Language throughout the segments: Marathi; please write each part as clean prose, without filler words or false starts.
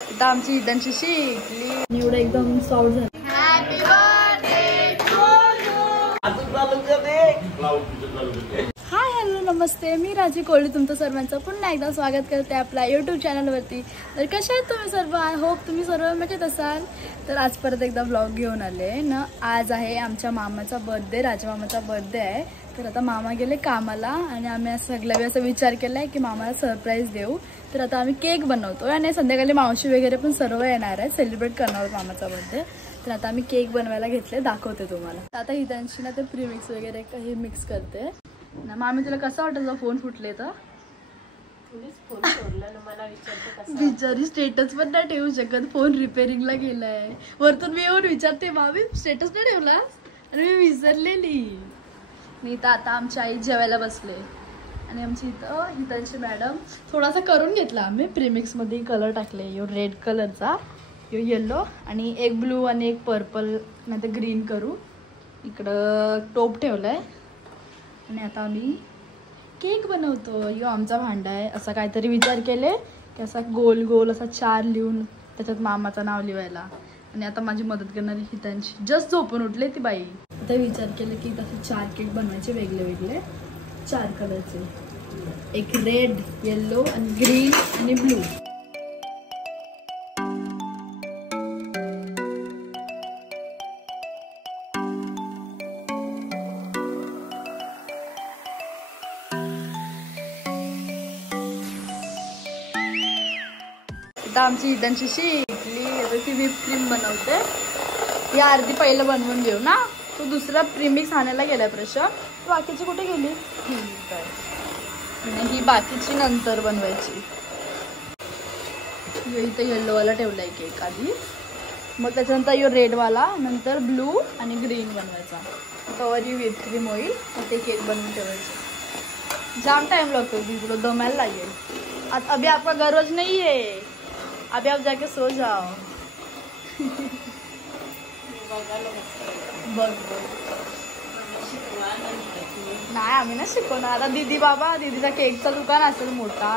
आता आमची इदांची शिकली एवढं एकदम सॉफ्ट झालं. हाय हॅलो नमस्ते, मी राजी कोळी तुमचं सर्वांचं पुन्हा एकदा स्वागत करते आपल्या यूट्यूब चॅनलवरती. तर कशा आहेत तुम्ही सर्व? आय होप तुम्ही सर्व मजेत असाल. तर आज परत एकदा ब्लॉग घेऊन आले ना. आज आहे आमच्या मामाचा बर्थडे, राजा मामाचा बर्थडे आहे. तर आता मामा गेले कामाला आणि आम्ही सगळ्या असा विचार केला आहे की मामाला सरप्राईज देऊ. तर आता आम्ही केक बनवतो आणि संध्याकाळी मावशी वगैरे पण सर्व येणार आहे, सेलिब्रेट करणार आहोत मामाचा बर्थडे. तर आता आम्ही केक बनवायला घेतले, दाखवते तुम्हाला. आता ही त्यांची ना ते प्रीमिक्स वगैरे काही मिक्स करते ना. मामी तुला कसं वाटतं फोन फुटले तर? बिचारी स्टेटस पण नाही ठेवू शकत, फोन रिपेअरिंगला गेलाय. वरतून मी येऊन विचारते मामी स्टेटस नाही ठेवला आणि मी विसरलेली. मी तर आता आमच्या आई जेवायला बसले आणि आमची इथं त्यांची मॅडम थोडासा करून घेतला आम्ही. प्रीमिक्समध्ये कलर टाकले, यो रेड कलरचा, यो येलो आणि एक ब्लू आणि एक पर्पल नाही तर ग्रीन करू. इकडं टोप ठेवलाय आणि आता आम्ही केक बनवतो. यो आमचा भांडा आहे. असा काहीतरी विचार केले की असा गोल गोल असा 4 लिहून त्याच्यात मामाचं नाव लिहायला. आणि आता माझी मदत करणारी हितांची जस्ट झोपून उठले ती बाई. आता विचार केले की तसे 4 केक बनवायचे वेगळे वेगळे 4 कलरचे, एक रेड, येलो आणि ग्रीन आणि ब्लू. आता आमची इदांची शिकली, आता ती व्हिप क्रीम बनवते. ही अर्धी पहिलं बनवून घेऊ ना. तू दुसरा प्रीमिक्स आणायला गेलाय प्रश्न. बाकीची कुठे गेली? आणि ही बाकीची नंतर बनवायची. इथं येल्लोवाला ठेवलाय केक आधी, मग त्याच्यानंतर यो रेडवाला, नंतर ब्लू आणि ग्रीन बनवायचा. कवर ही व्हिप क्रीम होईल, मग ते केक बनवून ठेवायचे. जाम टाइम लागतो की तुला दमायला लागेल. आता अभी आपका गरज नहीं है, अभी आप जाके सो जाओ. बघ नाही आम्ही ना शिकवणार. आता दीदी बाबा, दीदीचा केकचा दुकान असेल मोठा.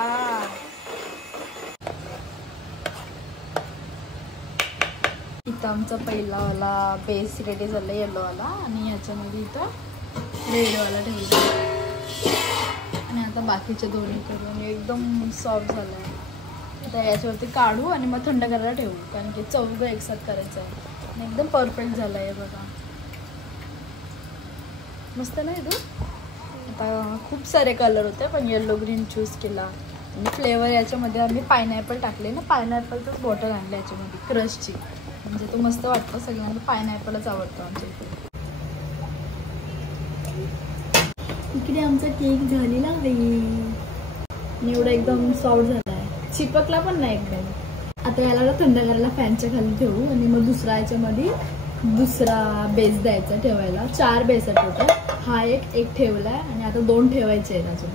इथं आमचा पहिलावाला बेस रेडी झाला येलोवाला आणि ह्याच्यामध्ये इथं रेडवाला ठेवला आणि आता बाकीचे दोन्ही करून एकदम सॉफ्ट झालं आहे. आता याच्यावरती काढू आणि मग थंड करायला ठेवू, कारण की चौघं एकसाथ करायचं आहे. आणि एकदम परफेक्ट झालं आहे बघा, मस्त नाही तू? आता खूप सारे कलर होते पण येलो ग्रीन चूज केला. आणि फ्लेवर याच्यामध्ये आम्ही पायनॅपल टाकले ना. पायनॅपलचंच बॉटल आणलं याच्यामध्ये क्रशची, म्हणजे तो मस्त वाटतं. सगळ्यांना पायनॅपलच आवडतो आमच्या इथे. इकडे आमचा केक झालेला आहे, एवढा एकदम सॉफ्ट झाला आहे, चिपकला पण नाही एकदम. आता याला थंड करायला फॅनच्या खाली ठेवू आणि मग दुसरा याच्यामध्ये दुसरा बेस द्यायचा ठेवायला. 4 बेस आहेत. हा एक ठेवलाय आणि आता 2 ठेवायचे आहेत अजून.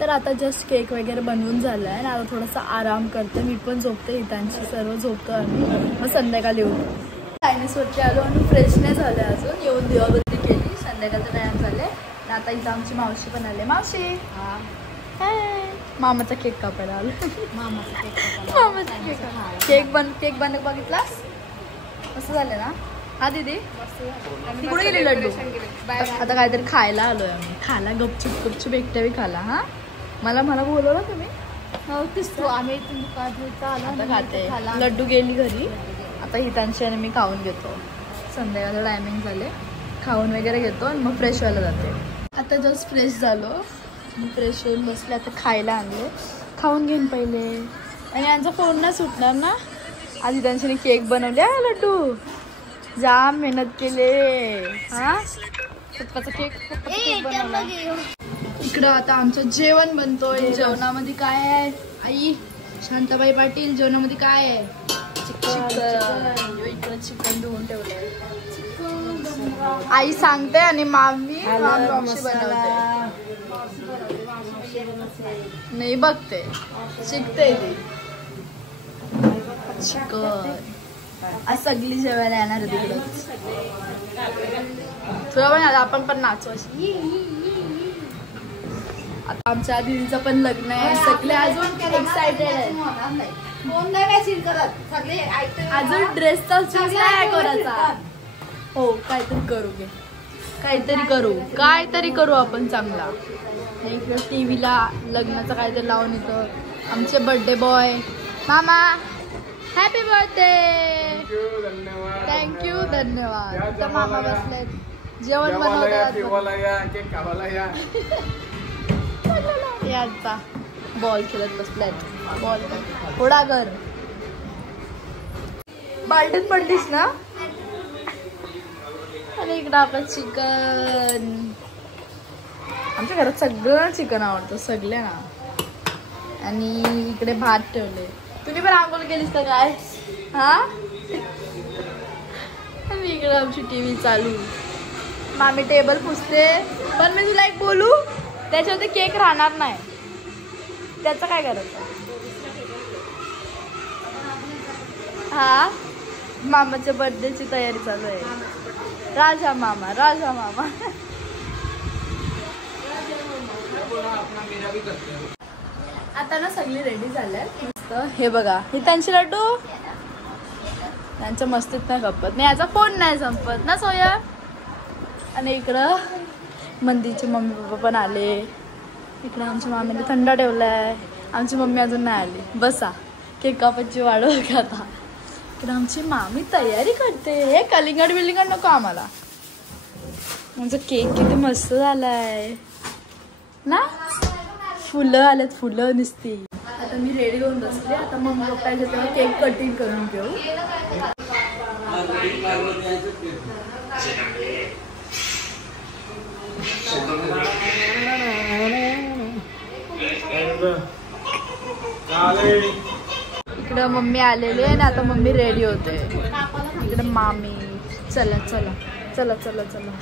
तर आता जस्ट केक वगैरे बनवून झालं आहे आणि आता थोडासा आराम करते. मी पण झोपते, हितांची सर्व झोपतो आणि मग संध्याकाळी येऊ. चायनीजवरती आलो आणि फ्रेश नाही झालं अजून. येऊन दिवाबत्ती केली, संध्याकाळचं टाइम झाले. आणि आता इथं आमची मावशी पण आले. मावशी हाय, मामाचा केक कापायला आलो. मामाचा केक बन बघितलास कसं झालं ना? हा दीदी कुठे गेली लड्डू? आता काहीतरी खायला आलोय आम्ही. खाला गपचूप एकट्यावी खाला. हा मला बोलवलं तुम्ही? आम्ही आता खाते. लड्डू गेली घरी. आता हितांशी आणि मी खाऊन घेतो. संध्याकाळचं टायमिंग झाले. खाऊन वगैरे घेतो आणि मग फ्रेश व्हायला जाते. आता जस्ट फ्रेश झालो. फ्रेश होऊन बसले. आता खायला आणले. खाऊन घेईन पहिले. आणि यांचा फोन नाही सुटणार ना. आधी त्यांच्याने केक बनवले. लड्डू जाम मेहनत केले. हा पप्पाचा केक बनवला. इकडं आता आमचं जेवण बनतोय. जेवणामध्ये काय आहे आई? शांताबाई पाटील, जेवणामध्ये काय आहे? चिकन. इकडं चिकन धुवून ठेवलंय. आई सांगते आणि मामी बनवते. नाही बघते, शिकते ती. चिकन आज सगळी जेवायला येणार आहे तिकडच. तुला पण आपण पण नाचू अशी. आता आमच्या दीदीचं पण लग्न आहे. सगळे अजून एक्साइटेड आहेत. अजून ड्रेसचा चूज नाही करायचा. हो काहीतरी करू घे. काहीतरी करू आपण चांगला. इकडे टीव्हीला लग्नाचं काहीतरी लावून येतं. आमचे बर्थडे बॉय मामा हॅपी बर्थडे. थँक्यू धन्यवाद. तर मामा बसलेत जेवण बनवतात. याचा बॉल खेळत बसलायत. बॉल थोडा घर बाल्टीत पडलीस ना. आणि इकडं आपण चिकन. आमच्या घरात सगळं चिकन आवडतं सगळ्यांना. आणि इकडे भात ठेवले. तुम्ही पण आंघोळ केलीस का काय? हा. आणि इकडे आमची टीव्ही चालू. मामी टेबल पुसते. पण मी तुला एक बोलू, त्याच्यावरती केक राहणार नाही. त्याचं काय करायचं? हा मामाच्या बर्थडेची तयारी चालू आहे. राजा मामा. आता ना सगळी रेडी झाल्यात. मस्त हे बघा, हे त्यांचे लड्डू. त्यांच्या मस्तीत नाही खपत. नाही याचा फोन नाही संपत ना सोया. आणि इकडं मंदीचे मम्मी पप्पा पण आले. इकडे आमच्या मामीने थंडा ठेवलाय. आमची मम्मी अजून नाही आली. बसा केक कापायची वाढ बघा. आता इकडे आमची मामी तयारी करते. हे कलिंगड बिलिंगड नको आम्हाला. आमचा केक किती मस्त झालाय ना. फुलं आलेत. फुलं नुसती. आता मी रेडी होऊन बसले. आता मम्मी पप्पाच्या तेव्हा केक कटिंग करून घेऊ. इकडं मम्मी आलेली आहे ना. आता मम्मी रेडी होते. इकडे मामी. चला चला चला चला चला.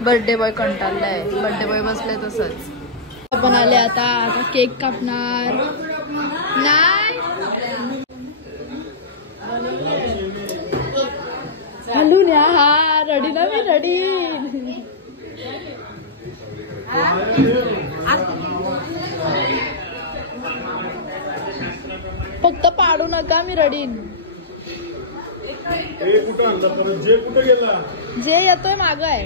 बर्थडे बॉय कंटाळलाय. बर्थडे बॉय बसलाय तसंच. आपण आले. आता केक कापणार नाही. हलून या. हा रडी ना. मी रडी. फक्त पाडू नका. मी रडीन. जे येतोय माग आहे.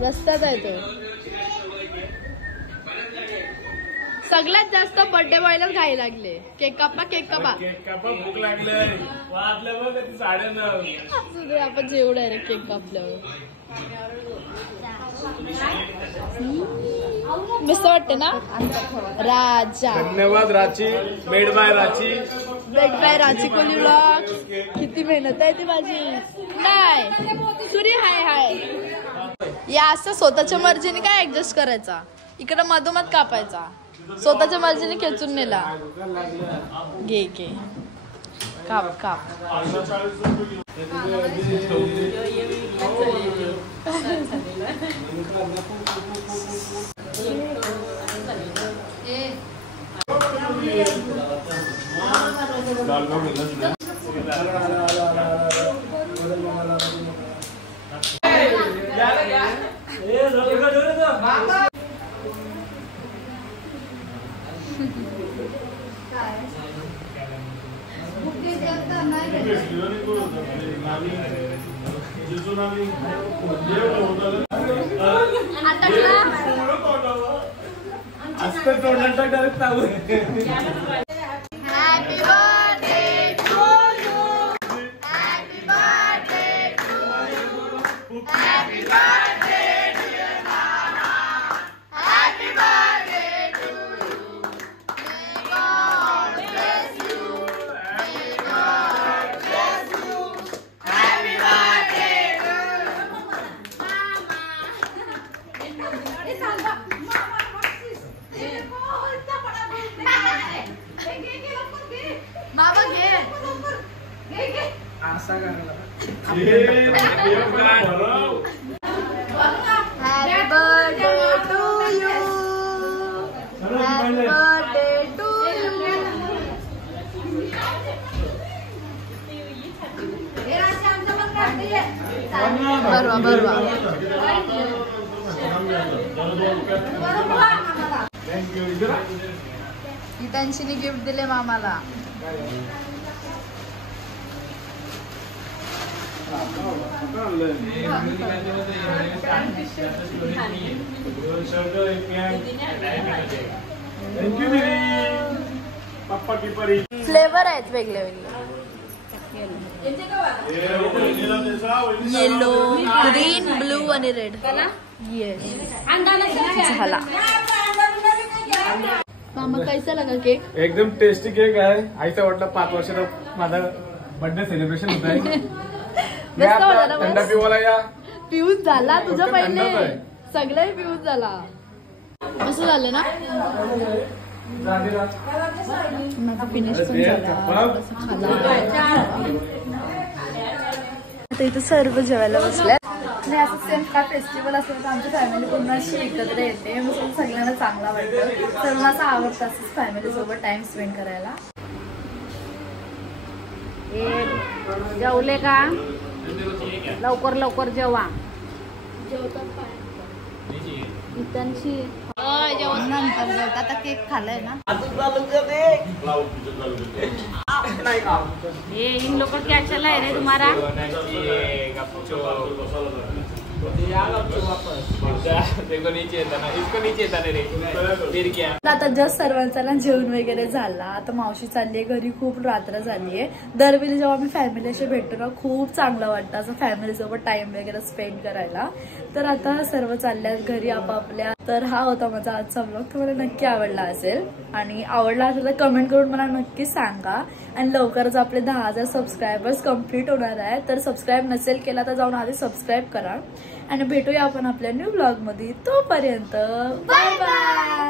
रस्त्यात आहे तो. सगळ्यात जास्त बर्थडे बॉयलाच घाई लागले. केक कापा. भूक लागले. आपण जेवढं आहे रे केक कापल्यावर. मस्त वाटते ना. राजा. धन्यवाद राची. मेड बाय राची कोली ब्लॉग. किती मेहनत आहे ती माझी. नाही सूर्य हाय. या असं स्वतःच्या मर्जीने काय ऍडजस्ट करायचा. इकडं मधोमध कापायचा. स्वतःच्या मर्जीने खेचून नेला. घे काप. तर तोंडात टाकत चालू Happy birthday to you. Happy birthday to you. Happy birthday dear Mama. Happy birthday to you. May God bless you. May God bless you. Happy birthday to Mama घे. असा करायला Happy birthday to you. Happy birthday to you. बरोबर गीतांशीने गिफ्ट दिले मामाला. पप्पा की परी फ्लेवर आहेत वेगळे वेगळे. येलो, ग्रीन, ब्लू आणि रेड. येस झाला. मामा कैसा लगा केक? एकदम टेस्टी केक आहे. आईचा वाटलं 5 वर्षाचा माझा बर्थडे सेलिब्रेशन होत आहे. थंडा पिवाला या. पिऊन झाला तुझं फक्त थंडच पहिले. आहे. सगळे पिऊन झाला. असं झालं ना? माझा फिनिश पण झाला. आता इथं सर्व जेवायला बसल्यात. आणि असं सेम काय फेस्टिवल असेल तर आमची फॅमिली पूर्ण अशी एकत्र येते. मग सगळ्यांना चांगला वाटतं. सर्वांना असं आवडतं असंच फॅमिली सोबत टाइम स्पेंड करायला. जेवले का? लवकर लवकर जेवा. इथांची नंतर जेवता. आता केक खाल्लाय ना. ये इन लोगों क्या चला है रे तुम्हारा? आता जस्ट सर्वांचा ना जेवण वगैरे झाला. आता मावशी चालली आहे घरी. खूप रात्र झालीये. दरवेळी जेव्हा आम्ही फॅमिली अशी भेटतो ना खूप चांगलं वाटतं असं फॅमिली सोबत टाइम वगैरे स्पेंड करायला. तर आता सर्व चालल्यात घरी आपापल्या. तर हा होता माझा आजचा ब्लॉग. तुम्हाला नक्की आवडला असेल आणि आवडला असेल तर कमेंट करून मला नक्की सांगा. आणि लवकरच आपले 10,000 सबस्क्रायबर्स कम्प्लीट होणार आहे. तर सबस्क्राईब नसेल केला तर जाऊन आधी सबस्क्राईब करा. आणि भेटूया आपण आपल्या न्यू ब्लॉग मध्ये. तोपर्यंत बाय बाय.